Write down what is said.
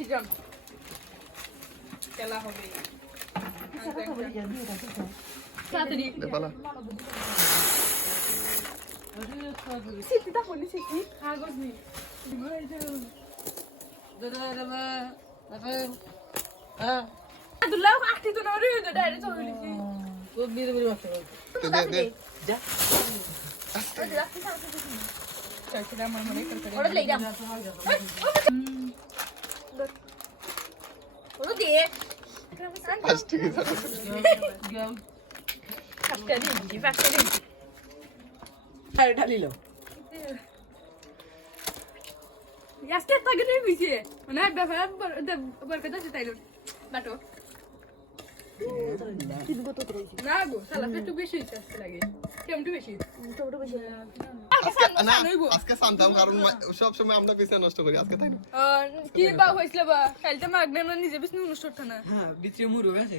season খেলা হবে তাড়াতাড়ি সিটিটা হলি সিটি কাগজ নি আব্দুল্লাহ আটি তো না রে ডাইরেক্ট চলে গেছি তো দিয়ে বলি বাচ্চা দে যা চলছিলাম আমার মনে করতে ওরে লই যাম ওরে দে আজ ঠিক আছে গাও ফাস্টে দিই আরে ঢালিল আজকে তাকে নিয়ে বিছে মানে ব্যাপার বরকত আছে তাইলো বাটো না গো সালাতে একটু বেশি আসতে লাগে কেমন বেশি ছোট বেশি আজকে শান্তাম কারণ সব সময় আমরা পিছিয়ে নষ্ট করি আজকে তাই না কি বা হয়েছিল বা কালটা মাগনা নিজে বিষ্ণু অনুষ্ঠান না হ্যাঁ বিচে মুরু গেছে